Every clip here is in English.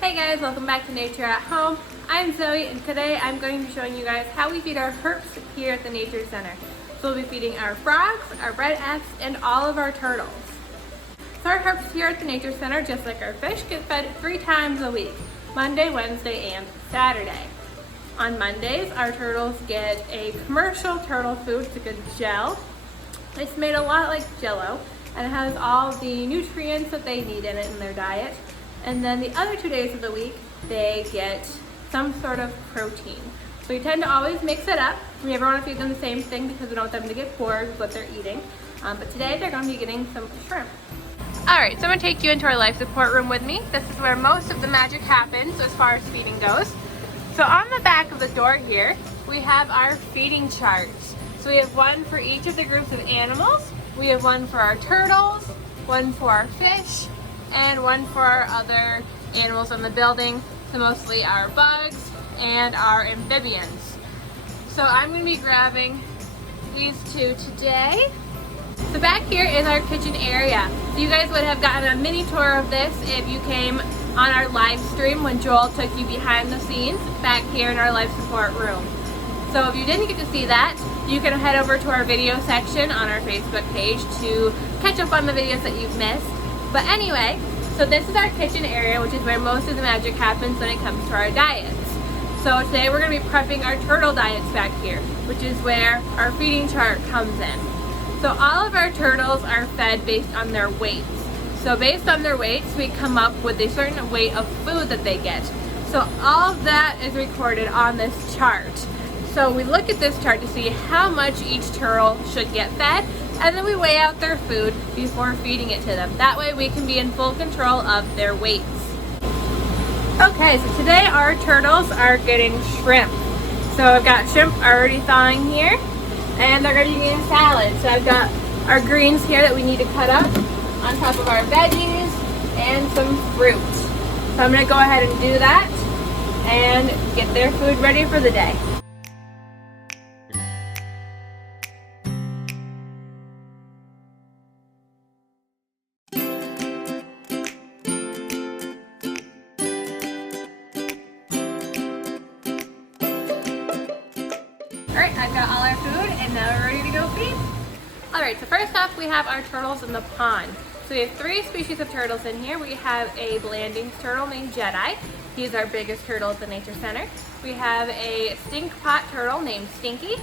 Hey guys, welcome back to Nature at Home. I'm Zoe and today I'm going to be showing you guys how we feed our herps here at the Nature Center. So we'll be feeding our frogs, our red F's, and all of our turtles. So our herps here at the Nature Center, just like our fish, get fed 3 times a week, Monday, Wednesday, and Saturday. On Mondays, our turtles get a commercial turtle food. It's like a gel. It's made a lot like Jell-O, and it has all the nutrients that they need in it in their diet. And then the other 2 days of the week, they get some sort of protein. So we tend to always mix it up. We never want to feed them the same thing because we don't want them to get bored with what they're eating. But today they're going to be getting some shrimp. All right, so I'm going to take you into our life support room with me. This is where most of the magic happens as far as feeding goes. So on the back of the door here, we have our feeding charts. So we have one for each of the groups of animals. We have one for our turtles, one for our fish, and one for our other animals in the building, so mostly our bugs and our amphibians. So I'm going to be grabbing these two today. So back here is our kitchen area. So you guys would have gotten a mini tour of this if you came on our live stream when Joel took you behind the scenes back here in our life support room. So if you didn't get to see that, you can head over to our video section on our Facebook page to catch up on the videos that you've missed. But anyway, so this is our kitchen area, which is where most of the magic happens when it comes to our diets. So today we're going to be prepping our turtle diets back here, which is where our feeding chart comes in. So all of our turtles are fed based on their weights. So based on their weights, we come up with a certain weight of food that they get. So all of that is recorded on this chart. So we look at this chart to see how much each turtle should get fed, and then we weigh out their food before feeding it to them. That way we can be in full control of their weights. Okay, so today our turtles are getting shrimp. So I've got shrimp already thawing here, and they're going to be eating salad. So I've got our greens here that we need to cut up on top of our veggies and some fruit. So I'm going to go ahead and do that and get their food ready for the day. Alright, I've got all our food and now we're ready to go feed. Alright, so first off we have our turtles in the pond. So we have 3 species of turtles in here. We have a Blandings turtle named Jedi. He's our biggest turtle at the Nature Center. We have a stink pot turtle named Stinky.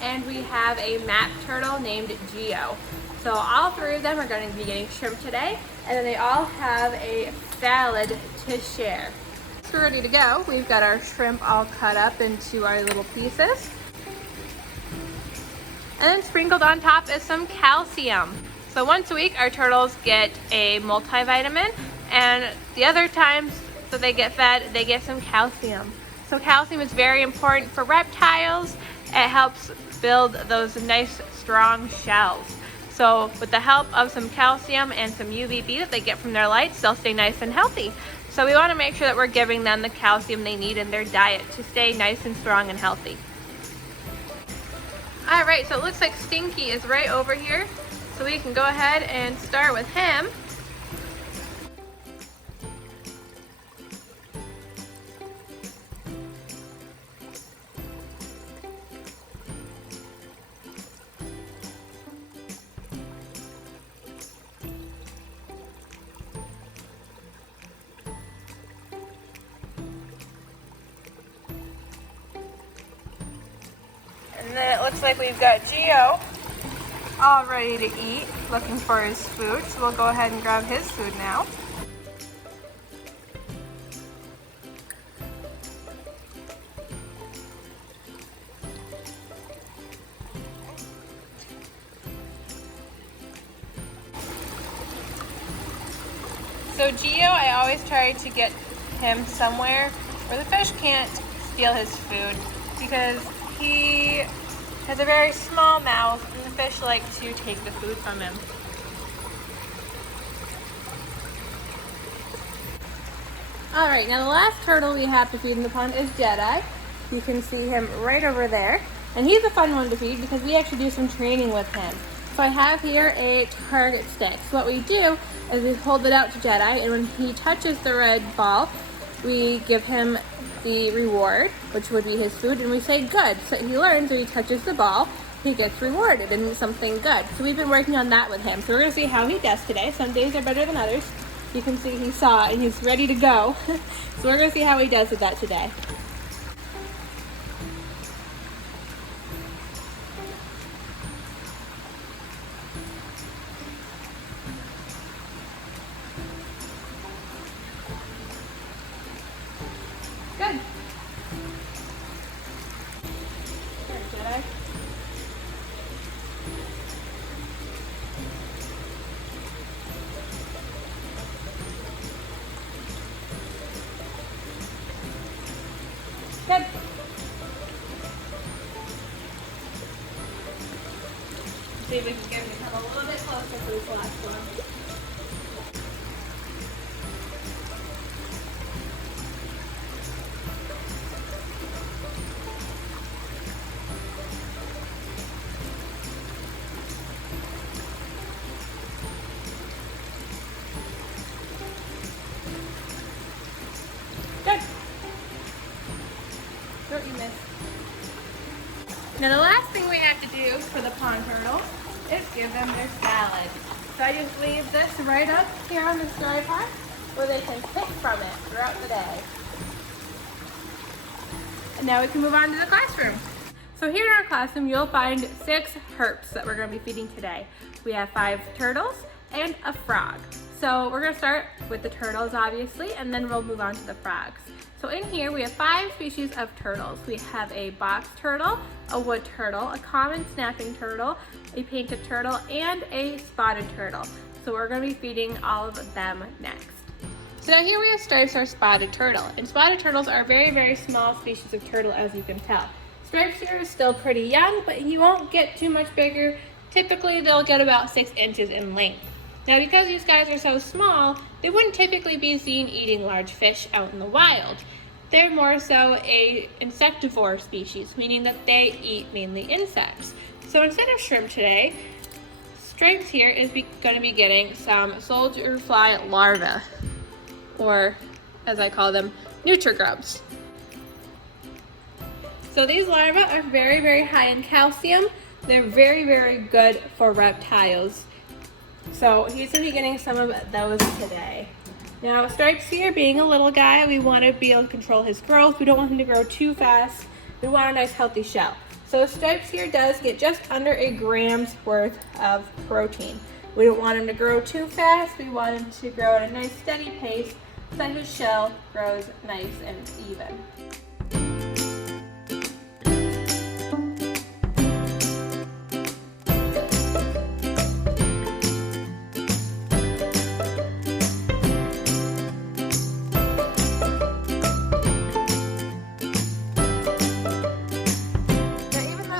And we have a map turtle named Geo. So all 3 of them are going to be getting shrimp today. And then they all have a salad to share. So we're ready to go. We've got our shrimp all cut up into our little pieces. And then sprinkled on top is some calcium. So once a week our turtles get a multivitamin, and the other times that they get fed, they get some calcium. So calcium is very important for reptiles. It helps build those nice strong shells. So with the help of some calcium and some UVB that they get from their lights, they'll stay nice and healthy. So we want to make sure that we're giving them the calcium they need in their diet to stay nice and strong and healthy. Alright, so it looks like Stinky is right over here, so we can go ahead and start with him. And then it looks like we've got Geo all ready to eat, looking for his food. So we'll go ahead and grab his food now. So Geo, I always try to get him somewhere where the fish can't steal his food, because he has a very small mouth and the fish like to take the food from him. Alright, now the last turtle we have to feed in the pond is Jedi. You can see him right over there. And he's a fun one to feed because we actually do some training with him. So I have here a target stick. So what we do is we hold it out to Jedi, and when he touches the red ball, we give him the reward, which would be his food, and we say good. So he learns when he touches the ball, he gets rewarded and something good. So we've been working on that with him. So we're gonna see how he does today. Some days are better than others. You can see he saw it and he's ready to go. So we're gonna see how he does with that today. Good. Here, Jedi. Good. See if we can get him to come a little bit closer for this last one. Good. Don't you miss? Now the last thing we have to do for the pond turtles is give them their salad. So I just leave this right up here on this dry part where they can pick from it throughout the day. And now we can move on to the classroom. So here in our classroom, you'll find 6 herps that we're going to be feeding today. We have 5 turtles and a frog. So we're going to start with the turtles, obviously, and then we'll move on to the frogs. So in here, we have 5 species of turtles. We have a box turtle, a wood turtle, a common snapping turtle, a painted turtle, and a spotted turtle. So we're going to be feeding all of them next. So now here we have Stripes, our spotted turtle. And spotted turtles are a very, very small species of turtle, as you can tell. Stripes here is still pretty young, but he won't get too much bigger. Typically, they'll get about 6 inches in length. Now, because these guys are so small, they wouldn't typically be seen eating large fish out in the wild. They're more so a insectivore species, meaning that they eat mainly insects. So instead of shrimp today, Stripes here is going to be getting some soldier fly larvae, or as I call them, nutrigrubs. So these larvae are very, very high in calcium. They're very, very good for reptiles. So he's going to be getting some of those today. Now Stripes here, being a little guy, we want to be able to control his growth. We don't want him to grow too fast. We want a nice healthy shell. So Stripes here does get just under a gram's worth of protein. We don't want him to grow too fast. We want him to grow at a nice steady pace so that his shell grows nice and even.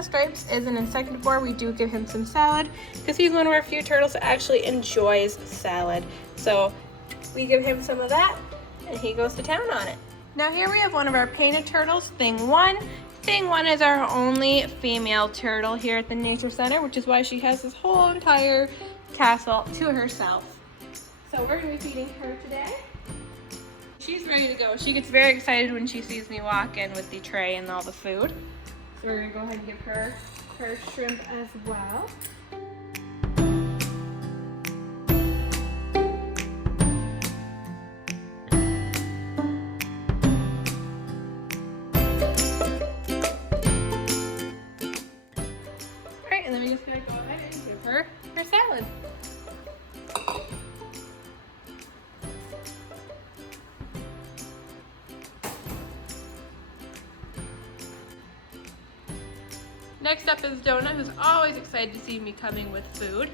Stripes is an insectivore. We do give him some salad because he's one of our few turtles that actually enjoys salad. So we give him some of that and he goes to town on it. Now here we have one of our painted turtles, Thing 1. Thing 1 is our only female turtle here at the Nature Center, which is why she has this whole entire castle to herself. So we're going to be feeding her today. She's ready to go. She gets very excited when she sees me walk in with the tray and all the food. So we're going to go ahead and give her her shrimp as well. All right, and then we're just going to go ahead and give her her salad. Next up is Donut, who's always excited to see me coming with food.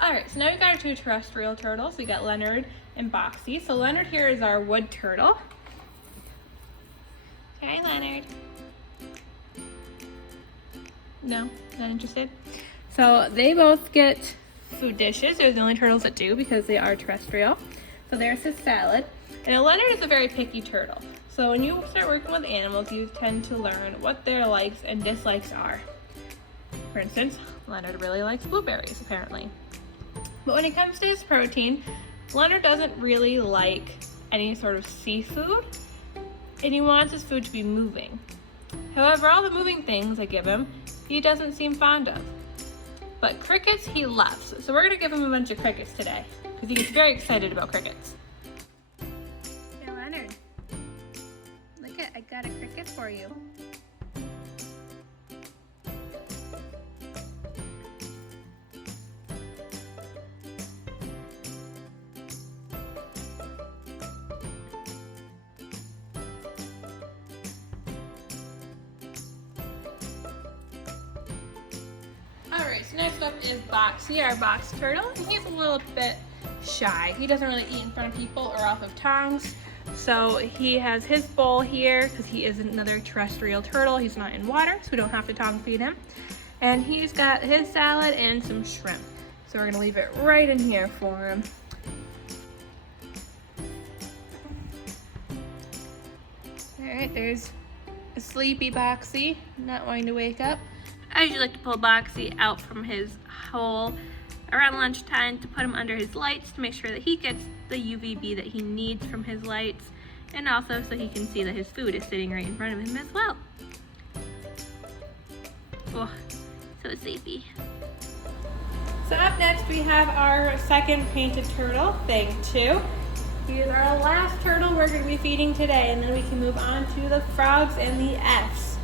Alright, so now we've got our 2 terrestrial turtles. We got Leonard and Boxy. So Leonard here is our wood turtle. Hi, Leonard. No, not interested. So they both get food dishes. They're the only turtles that do because they are terrestrial. So there's his salad. And Leonard is a very picky turtle. So when you start working with animals, you tend to learn what their likes and dislikes are. For instance, Leonard really likes blueberries, apparently. But when it comes to his protein, Leonard doesn't really like any sort of seafood, and he wants his food to be moving. However, all the moving things I give him, he doesn't seem fond of. But crickets he loves, so we're gonna give him a bunch of crickets today, because he's very excited about crickets. Hey Leonard, look at, I got a cricket for you. Alright, so next up is Boxy, our box turtle, and he's a little bit shy. He doesn't really eat in front of people or off of tongs. So he has his bowl here because he is another terrestrial turtle. He's not in water, so we don't have to tongue feed him. And he's got his salad and some shrimp. So we're gonna leave it right in here for him. Alright, there's a sleepy Boxy, not wanting to wake up. I usually like to pull Boxy out from his hole around lunchtime to put him under his lights to make sure that he gets the UVB that he needs from his lights, and also so he can see that his food is sitting right in front of him as well. Oh, so sleepy. So up next we have our second painted turtle, Thing 2. He is our last turtle we're going to be feeding today, and then we can move on to the frogs and the Fs.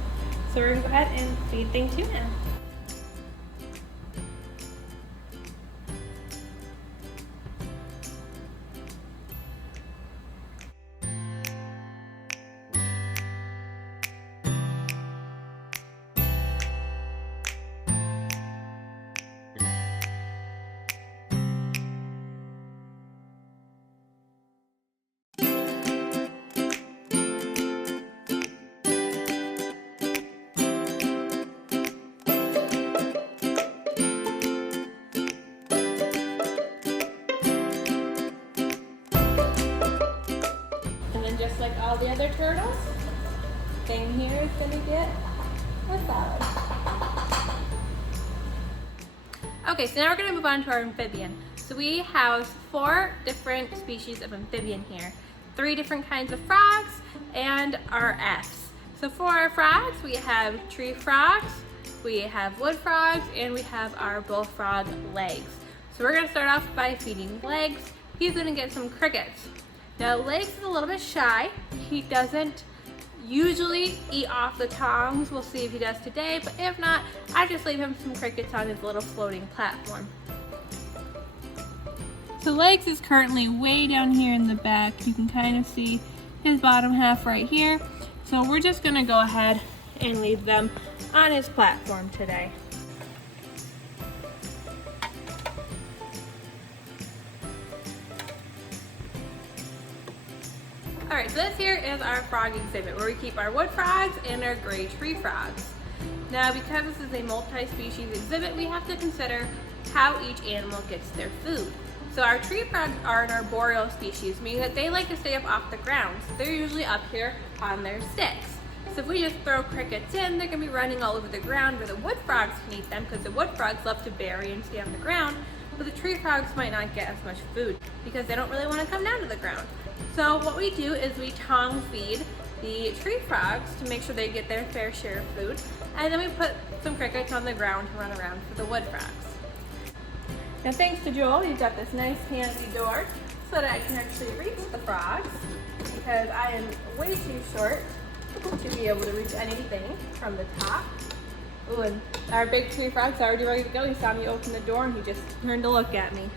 So we're going to go ahead and feed Thing 2 now. Just like all the other turtles, Thing here is gonna get a salad. Okay, so now we're gonna move on to our amphibian. So we have 4 different species of amphibian here, 3 different kinds of frogs, and our Fs. So for our frogs, we have tree frogs, we have wood frogs, and we have our bullfrog Legs. So we're gonna start off by feeding Legs. He's gonna get some crickets. Now Legs is a little bit shy. He doesn't usually eat off the tongs. We'll see if he does today, but if not, I just leave him some crickets on his little floating platform. So Legs is currently way down here in the back. You can kind of see his bottom half right here. So we're just gonna go ahead and leave them on his platform today. Alright, so this here is our frog exhibit where we keep our wood frogs and our gray tree frogs. Now, because this is a multi-species exhibit, we have to consider how each animal gets their food. So our tree frogs are an arboreal species, meaning that they like to stay up off the ground. So they're usually up here on their sticks. So if we just throw crickets in, they're going to be running all over the ground where the wood frogs can eat them, because the wood frogs love to bury and stay on the ground, but the tree frogs might not get as much food because they don't really want to come down to the ground. So what we do is we tongue feed the tree frogs to make sure they get their fair share of food, and then we put some crickets on the ground to run around for the wood frogs. Now thanks to Joel, he's got this nice handy door so that I can actually reach the frogs, because I am way too short to be able to reach anything from the top. Ooh, and our big tree frog's already ready to go. He saw me open the door and he just turned to look at me.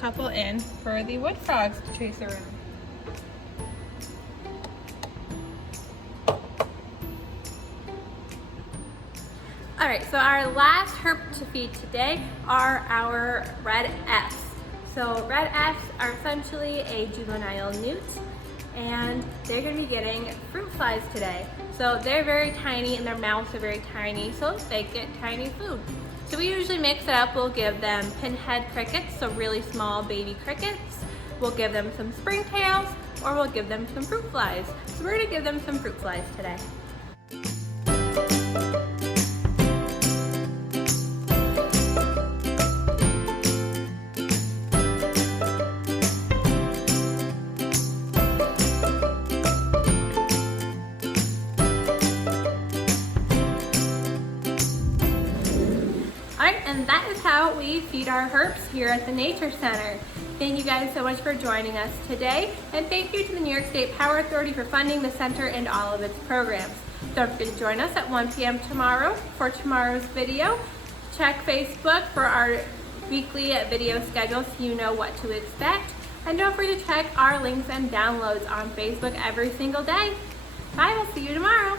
couple in for the wood frogs to chase around. All right, so our last herp to feed today are our red F's. So red F's are essentially a juvenile newt, and they're gonna be getting fruit flies today. So they're very tiny and their mouths are very tiny, so they get tiny food. So we usually mix it up. We'll give them pinhead crickets, so really small baby crickets. We'll give them some springtails, or we'll give them some fruit flies. So we're gonna give them some fruit flies today. And that is how we feed our herps here at the Nature Center. Thank you guys so much for joining us today, and thank you to the New York State Power Authority for funding the center and all of its programs. Don't forget to join us at 1 p.m. tomorrow for tomorrow's video. Check Facebook for our weekly video schedule so you know what to expect. And don't forget to check our links and downloads on Facebook every single day. Bye, we'll see you tomorrow.